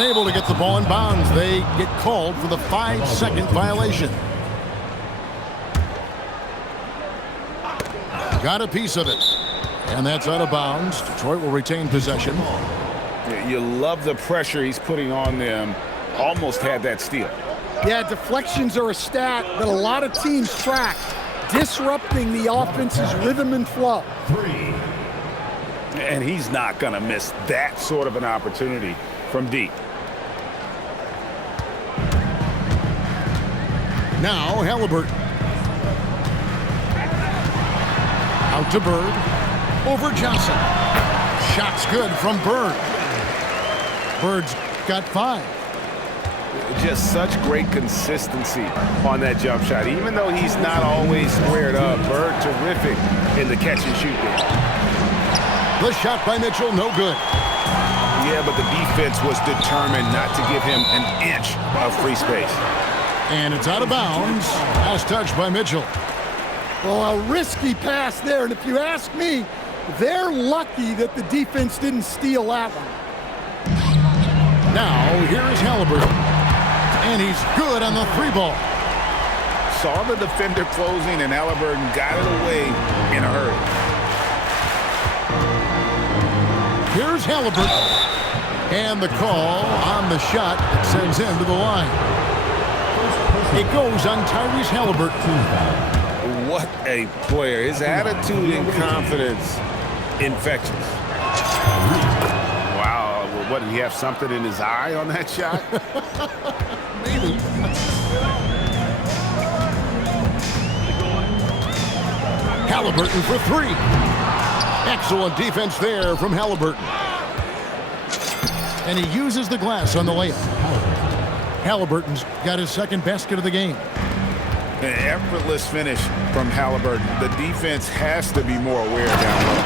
unable to get the ball in bounds. They get called for the 5-second violation. Got a piece of it. And that's out of bounds. Detroit will retain possession. You love the pressure he's putting on them. Almost had that steal. Yeah, deflections are a stat that a lot of teams track, disrupting the offense's rhythm and flow. And he's not going to miss that sort of an opportunity from deep. Now Halliburton. Out to Bird. Over Johnson. Shot's good from Bird. Bird's got 5. Just such great consistency on that jump shot. Even though he's not always squared up, Bird terrific in the catch and shoot game. The shot by Mitchell, no good. Yeah, but the defense was determined not to give him an inch of free space. And it's out of bounds. Last touch by Mitchell. Well, a risky pass there, and if you ask me, they're lucky that the defense didn't steal that one. Now, here is Halliburton. And he's good on the 3-ball. Saw the defender closing, and Halliburton got it away in a hurry. Here's Halliburton. And the call on the shot that sends him to the line. It goes on Tyrese Halliburton. What a player. His attitude and confidence infectious. Wow. What, did he have something in his eye on that shot? Maybe. Halliburton for 3. Excellent defense there from Halliburton. And he uses the glass on the layup. Halliburton's got his second basket of the game. An effortless finish from Halliburton. The defense has to be more aware down low.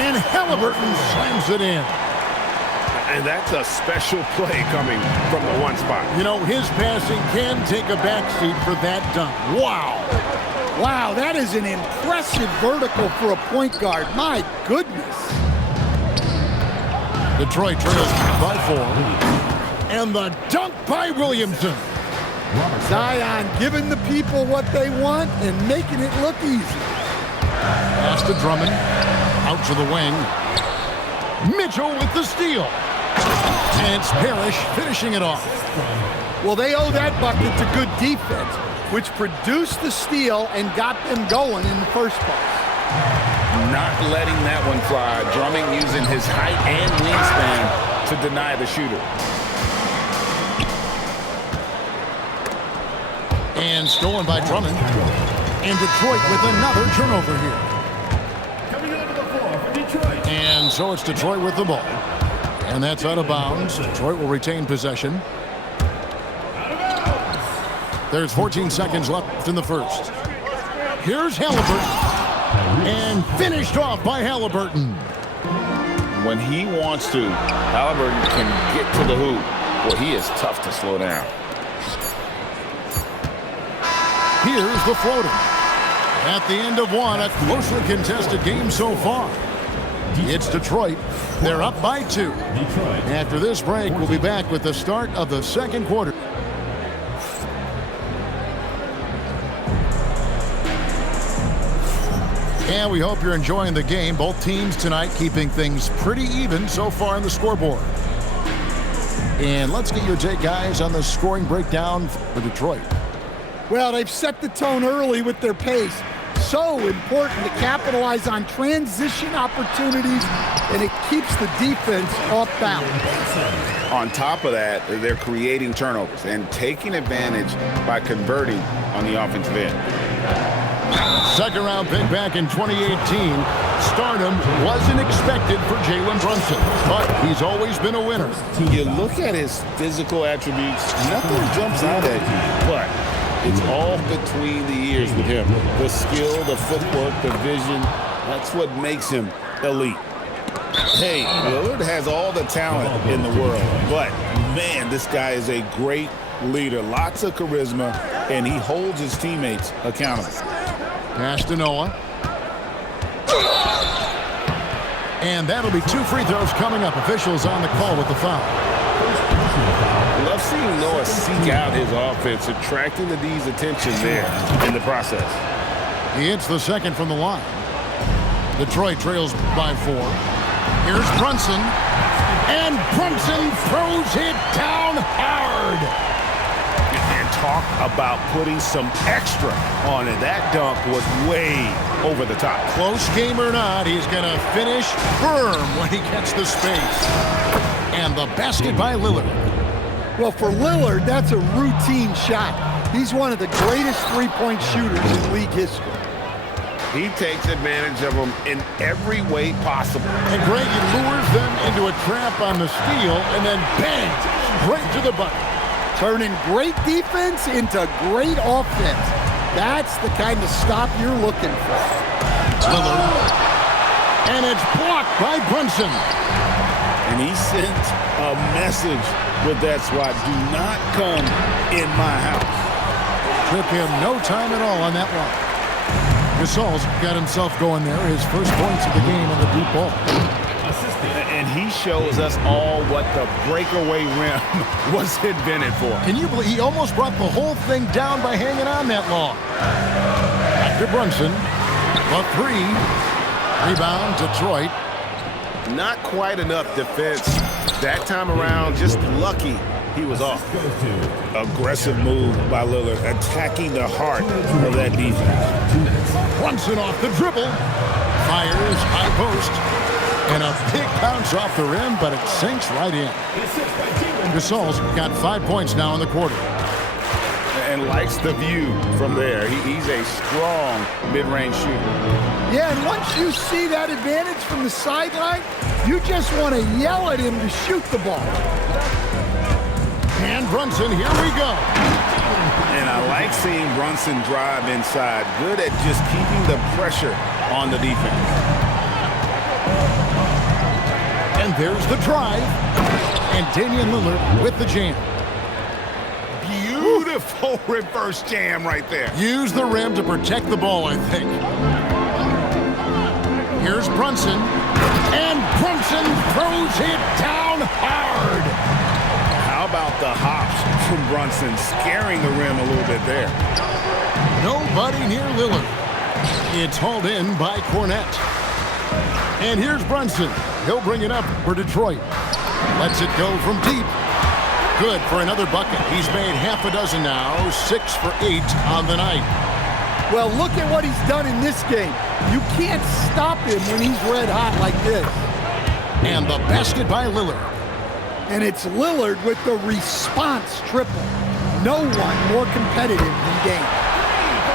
And Halliburton slams it in. And that's a special play coming from the one spot. You know, his passing can take a backseat for that dunk. Wow. Wow, that is an impressive vertical for a point guard. My goodness. Detroit trails by 4. And the dunk by Williamson. Zion giving the people what they want and making it look easy. Pass to Drummond. Out to the wing. Mitchell with the steal. And it's Parrish finishing it off. Well, they owe that bucket to good defense, which produced the steal and got them going in the first place. Not letting that one fly. Drummond using his height and wingspan to deny the shooter. And stolen by Drummond. And Detroit with another turnover here. Coming onto the floor for Detroit. And so it's Detroit with the ball. And that's out of bounds. Detroit will retain possession. Out of bounds. There's 14 seconds left in the first. Here's Halliburton. And finished off by Halliburton. When he wants to, Halliburton can get to the hoop. Well, he is tough to slow down. Here's the floater. At the end of one, a closely contested game so far. It's Detroit. They're up by 2. After this break, we'll be back with the start of the second quarter. And we hope you're enjoying the game. Both teams tonight keeping things pretty even so far on the scoreboard. And let's get your take, guys, on the scoring breakdown for Detroit. Well, they've set the tone early with their pace. So important to capitalize on transition opportunities, and it keeps the defense off balance. On top of that, they're creating turnovers and taking advantage by converting on the offensive end. Second round pick back in 2018. Stardom wasn't expected for Jalen Brunson, but he's always been a winner. You look at his physical attributes, nothing jumps out at you, but it's all between the ears with him. The skill, the footwork, the vision, that's what makes him elite. Hey, Lillard has all the talent in the world, but man, this guy is a great leader. Lots of charisma, and he holds his teammates accountable. Pass to Noah. And that'll be 2 free throws coming up. Officials on the call with the foul. Love seeing Noah seek out his offense, attracting the D's attention there in the process. He hits the second from the line. Detroit trails by 4. Here's Brunson. And Brunson throws it down hard. And talk about putting some extra on it. That dunk was way over the top. Close game or not, he's going to finish firm when he gets the space. And the basket by Lillard. Well, for Lillard, that's a routine shot. He's one of the greatest three-point shooters in league history. He takes advantage of them in every way possible. And Greg, he lures them into a trap on the steal and then bang, straight to the bucket. Turning great defense into great offense. That's the kind of stop you're looking for. Lillard. And it's blocked by Brunson. And he sent a message with that swat. Do not come in my house. Took him no time at all on that one. Gasol's got himself going there. His first points of the game on the deep ball. And he shows us all what the breakaway rim was invented for. Can you believe he almost brought the whole thing down by hanging on that long? Back to Brunson. A 3. Rebound, Detroit. Not quite enough defense that time around. Just lucky he was off. Aggressive move by Lillard, attacking the heart of that defense. Brunson off the dribble. Fires, high post. And a big bounce off the rim, but it sinks right in. Gasol's got 5 points now in the quarter. And likes the view from there. He's a strong mid-range shooter. Yeah, and once you see that advantage from the sideline, you just want to yell at him to shoot the ball. And Brunson, here we go. And I like seeing Brunson drive inside. Good at just keeping the pressure on the defense. And there's the drive. And Damian Lillard with the jam. Beautiful reverse jam right there. Use the rim to protect the ball, I think. Here's Brunson. And Brunson throws it down hard. How about the hops from Brunson, scaring the rim a little bit there. Nobody near Lillard. It's hauled in by Cornette. And here's Brunson. He'll bring it up for Detroit. Lets it go from deep. Good for another bucket. He's made half a dozen now, 6 for 8 on the night. Well, look at what he's done in this game. You can't stop him when he's red hot like this. And the basket by Lillard. And it's Lillard with the response triple. No one more competitive than Dame.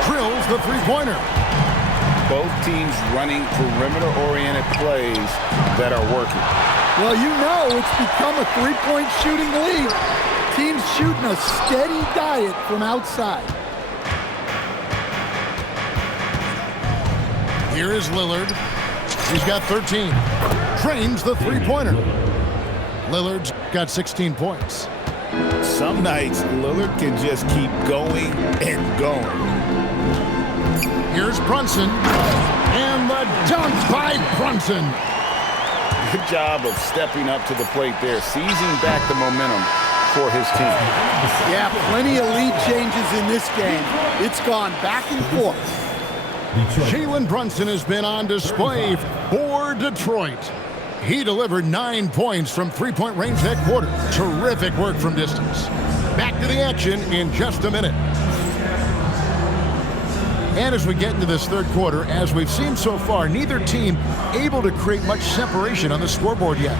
Drills the three-pointer. Both teams running perimeter-oriented plays that are working. Well, you know it's become a three-point shooting league. Teams shooting a steady diet from outside. Here is Lillard. He's got 13. Trains the three-pointer. Lillard's got 16 points. Some nights, Lillard can just keep going and going. Here's Brunson. And the dunk by Brunson. Good job of stepping up to the plate there, seizing back the momentum for his team. Yeah, plenty of lead changes in this game. It's gone back and forth. Jalen Brunson has been on display for Detroit. He delivered 9 points from three-point range that quarter. Terrific work from distance. Back to the action in just a minute. And as we get into this third quarter, as we've seen so far, neither team able to create much separation on the scoreboard yet.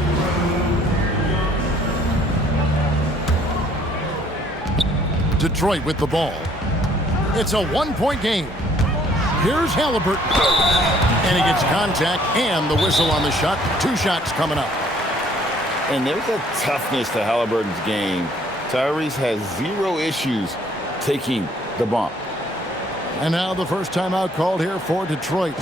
Detroit with the ball. It's a one-point game. Here's Halliburton. And he gets contact and the whistle on the shot. 2 shots coming up. And there's a toughness to Halliburton's game. Tyrese has 0 issues taking the bump. And now the first timeout called here for Detroit.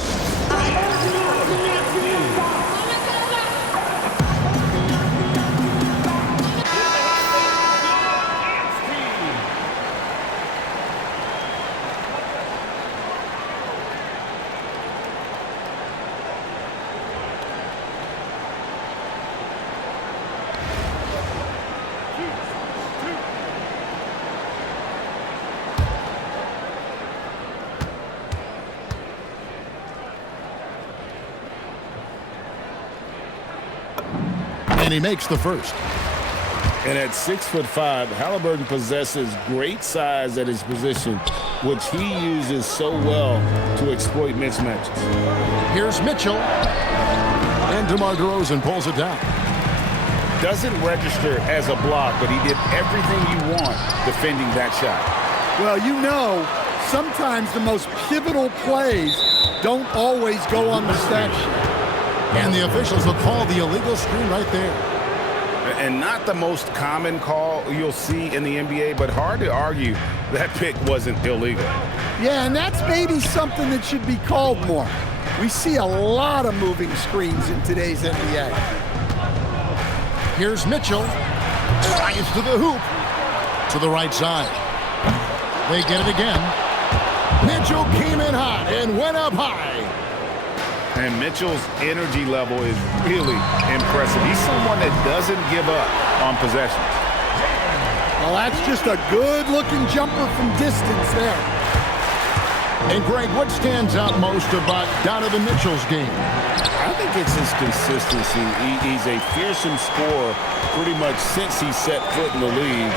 And he makes the first. And at 6'5", Halliburton possesses great size at his position, which he uses so well to exploit mismatches. Here's Mitchell. And DeMar DeRozan pulls it down. Doesn't register as a block, but he did everything you want defending that shot. Well, you know, sometimes the most pivotal plays don't always go on the stat sheet. And the officials will call the illegal screen right there. And not the most common call you'll see in the NBA, but hard to argue that pick wasn't illegal. Yeah, and that's maybe something that should be called more. We see a lot of moving screens in today's NBA. Here's Mitchell. Drives to the hoop. To the right side. They get it again. Mitchell came in hot and went up high. And Mitchell's energy level is really impressive. He's someone that doesn't give up on possessions. Well, that's just a good-looking jumper from distance there. And, Greg, what stands out most about Donovan Mitchell's game? I think it's his consistency. He's a fearsome scorer pretty much since he set foot in the league.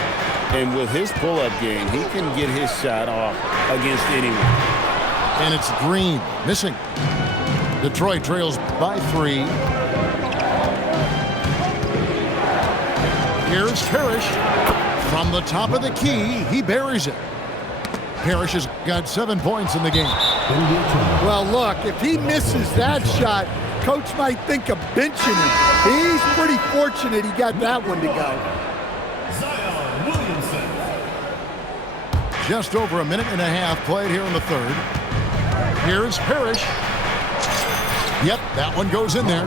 And with his pull-up game, he can get his shot off against anyone. And it's Green missing. Detroit trails by 3. Here's Parrish. From the top of the key, he buries it. Parrish has got 7 points in the game. Well, look, if he misses that shot, coach might think of benching him. He's pretty fortunate he got that one to go. Just over a minute and a half played here in the third. Here's Parrish. Yep, that one goes in there.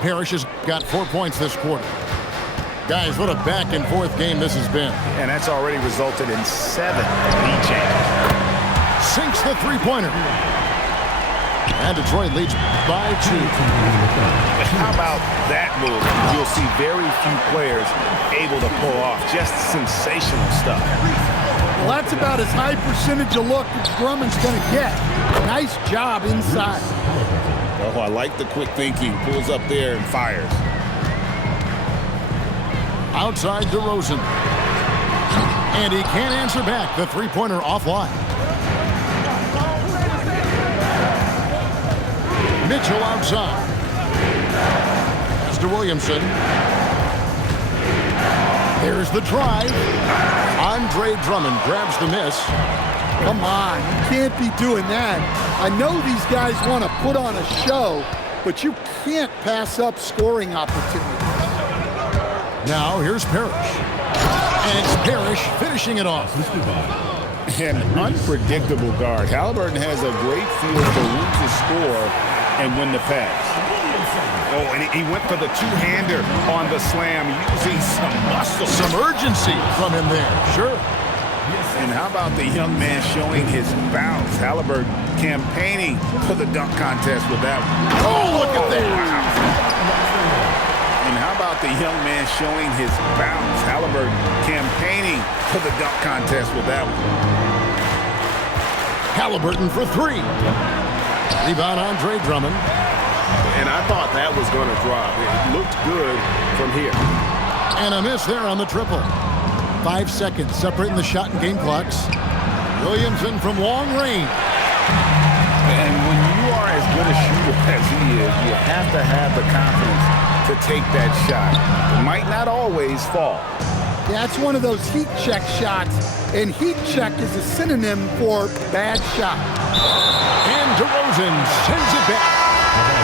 Parrish has got 4 points this quarter. Guys, what a back-and-forth game this has been. And that's already resulted in 7 lead changes. Sinks the three-pointer. And Detroit leads by 2. How about that move? You'll see very few players able to pull off just sensational stuff. Well, that's about as high percentage of look as Drummond's going to get. Nice job inside. Oh, I like the quick thinking. Pulls up there and fires. Outside DeRozan. And he can't answer back. The three-pointer offline. Mitchell outside. Pass to Williamson. There's the drive. Andre Drummond grabs the miss. Come on, you can't be doing that. I know these guys want to put on a show, but you can't pass up scoring opportunities. Now here's Parrish. And it's Parrish finishing it off. An unpredictable guard. Halliburton has a great feel for when to score and when to pass. Oh, and he went for the two-hander on the slam, using some muscle. Some urgency from him there, sure. And how about the young man showing his bounce? Halliburton campaigning for the dunk contest with that one. Oh, look at that. Wow. And how about the young man showing his bounce? Halliburton campaigning for the dunk contest with that one. Halliburton for 3. Rebound Andre Drummond. And I thought that was going to drop. It looked good from here. And a miss there on the triple. 5 seconds separating the shot and game clocks. Williamson from long range. And when you are as good a shooter as he is, you have to have the confidence to take that shot. It might not always fall. Yeah, it's one of those heat check shots, and heat check is a synonym for bad shot. And DeRozan sends it back.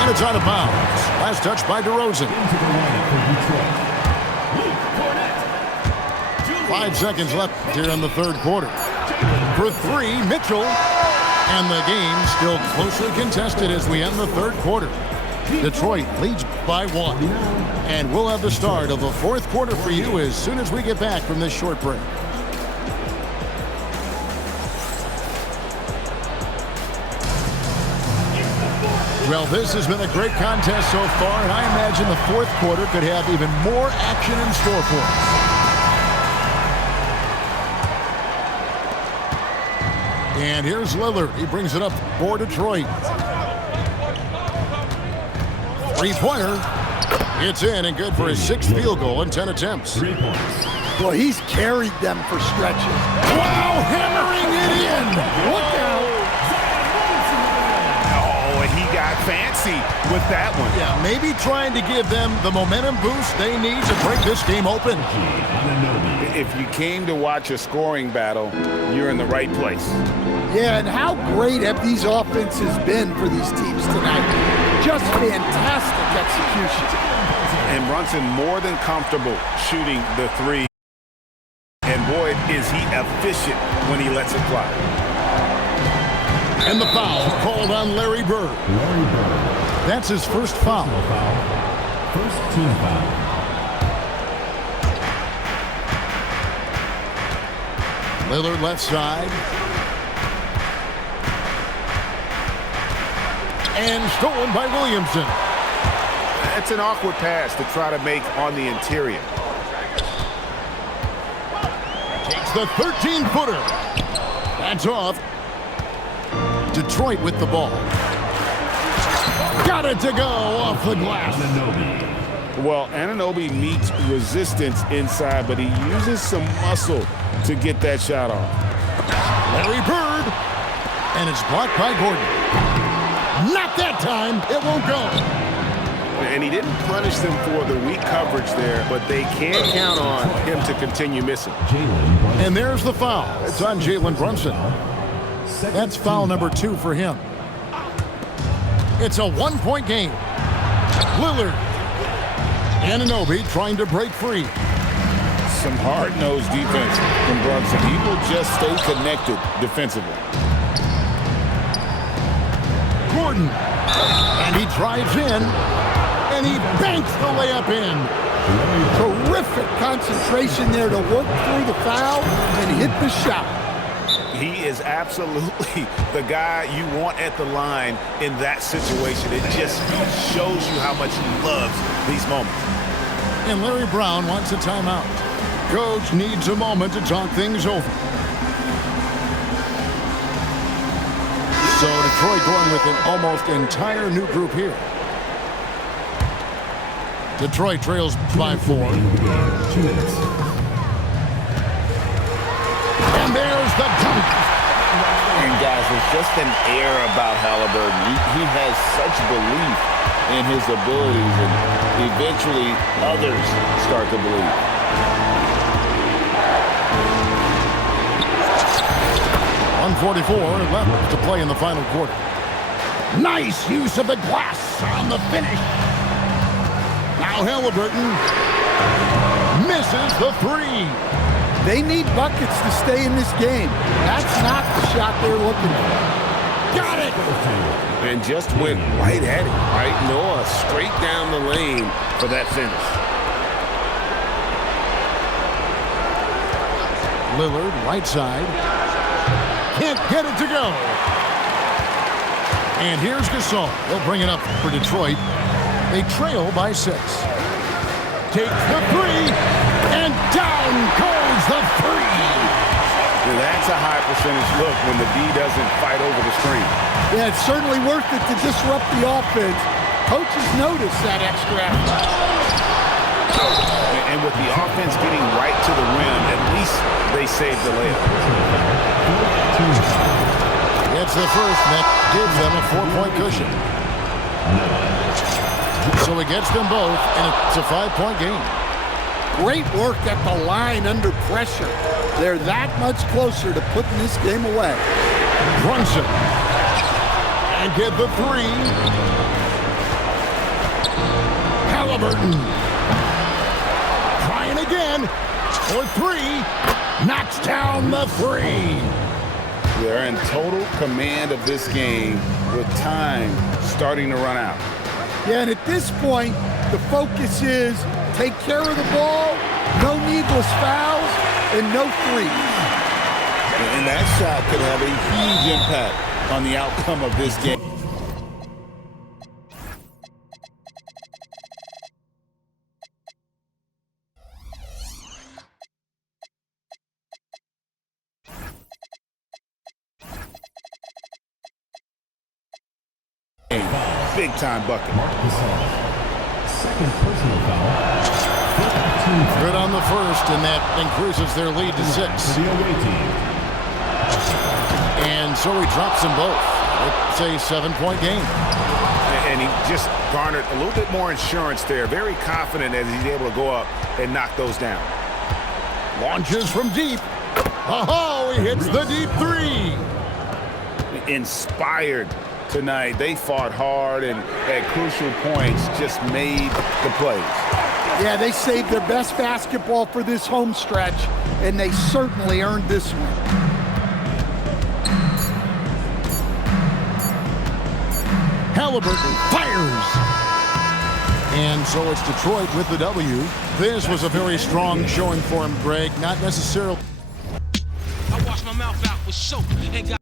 And it's out of bounds. Last touch by DeRozan. 5 seconds left here in the third quarter. For 3, Mitchell. And the game still closely contested as we end the third quarter. Detroit leads by 1. And we'll have the start of the fourth quarter for you as soon as we get back from this short break. Well, this has been a great contest so far, and I imagine the fourth quarter could have even more action in store for us. And here's Lillard. He brings it up for Detroit. Three-pointer. It's in and good for his 6th field goal in 10 attempts. 3 points. Well, he's carried them for stretches. Wow, hammering it in. Look out. Oh, and he got fancy with that one. Yeah, maybe trying to give them the momentum boost they need to break this game open. If you came to watch a scoring battle, you're in the right place. Yeah, and how great have these offenses been for these teams tonight? Just fantastic execution. And Brunson more than comfortable shooting the three. And boy, is he efficient when he lets it fly. And the foul called on Larry Bird. That's his first foul. First team foul. Lillard left side. And stolen by Williamson. It's an awkward pass to try to make on the interior. Takes the 13-footer. That's off. Detroit with the ball. Got it to go off the glass. Well, Anunoby meets resistance inside, but he uses some muscle to get that shot off. Larry Bird. And it's blocked by Gordon. Not that time. It won't go. And he didn't punish them for the weak coverage there, but they can't count on him to continue missing. And there's the foul. It's on Jalen Brunson. That's foul number 2 for him. It's a 1-point game. Lillard. Anunoby trying to break free. Some hard-nosed defense from Brunson. He will just stay connected defensively. Gordon. And he drives in. And he banks the layup in. Terrific concentration there to work through the foul and hit the shot. He is absolutely the guy you want at the line in that situation. It just shows you how much he loves these moments. And Larry Brown wants a timeout. Coach needs a moment to talk things over. So Detroit going with an almost entire new group here. Detroit trails by 4. 2 minutes. And there's the dunk. And guys, there's just an air about Halliburton. He has such belief in his abilities, and eventually others start to believe. .144 left to play in the final quarter. Nice use of the glass on the finish. Now Halliburton misses the 3. They need buckets to stay in this game. That's not the shot they're looking for. Got it! And just went right at it, right? Noah straight down the lane for that finish. Lillard, right side. Can't get it to go. And here's Gasol. He'll bring it up for Detroit. They trail by 6. Takes the 3, and down goes the 3. Now that's a high percentage look when the D doesn't fight over the screen. Yeah, it's certainly worth it to disrupt the offense. Coaches notice that extra effort. And with the offense getting right to the rim, at least they saved the layup. It's the first that gives them a 4-point cushion. So he gets them both, and it's a 5-point game. Great work at the line under pressure. They're that much closer to putting this game away. Brunson. And get the 3. Halliburton. Trying again. For 3. Knocks down the 3. They're in total command of this game with time starting to run out. Yeah, and at this point, the focus is take care of the ball, no needless fouls, and no threes. And that shot could have a huge impact on the outcome of this game. Big time bucket. second personal foul. Team foul Good on the first, and that increases their lead to 6. for the away team. And so he drops them both. It's a 7-point game. And he just garnered a little bit more insurance there. Very confident as he's able to go up and knock those down. Launches from deep. Oh, he hits the deep 3. Inspired tonight. They fought hard and at crucial points just made the plays. Yeah, they saved their best basketball for this home stretch, and they certainly earned this one. Halliburton fires. And so it's Detroit with the W. This was a very strong showing for him, Greg. Not necessarily. I wash my mouth out with soap and got